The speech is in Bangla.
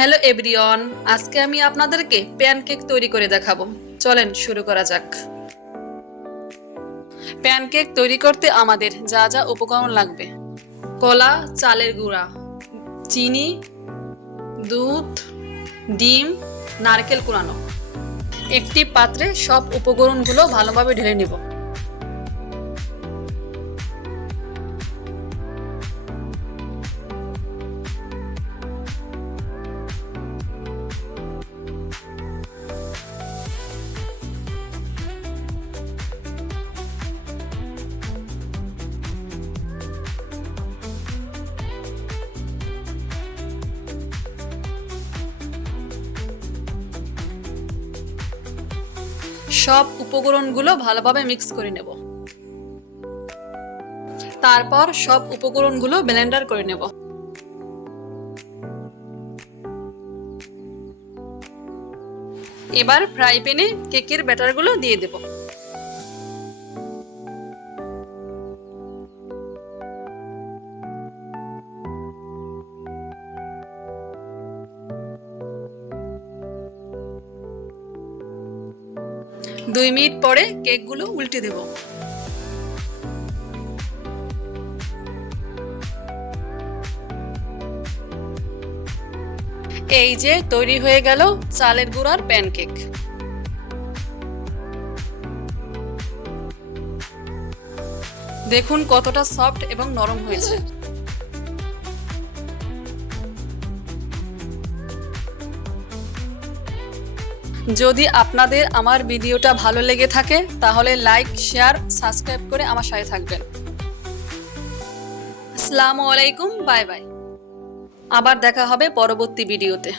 হ্যালো এভরিওয়ান, আজকে আমি আপনাদেরকে প্যানকেক তৈরি করে দেখাবো। চলেন শুরু করা যাক। প্যানকেক তৈরি করতে আমাদের যা যা উপকরণ লাগবে: কলা, চালের গুঁড়া, চিনি, দুধ, ডিম, নারকেল কুড়ানো। একটি পাত্রে সব উপকরণগুলো ভালোভাবে ঢেলে নিব। সব উপকরণগুলো ভালোভাবে মিক্স করে নেব। তারপর সব উপকরণগুলো ব্লেন্ডার করে নেব। এবার ফ্রাই প্যানে কেকের ব্যাটারগুলো দিয়ে দেব। দুই মিনিট পরে কেকগুলো উল্টে দেব। এই যে তৈরি হয়ে গেল চালের গুঁড়ার প্যানকেক। দেখুন কতটা সফট এবং নরম হয়েছে। যদি আপনাদের আমার ভিডিওটা ভালো লেগে থাকে তাহলে লাইক, শেয়ার, সাবস্ক্রাইব করে আমার সাথে থাকবেন। আসসালামু আলাইকুম, বাই বাই। আবার দেখা হবে পরবর্তী ভিডিওতে।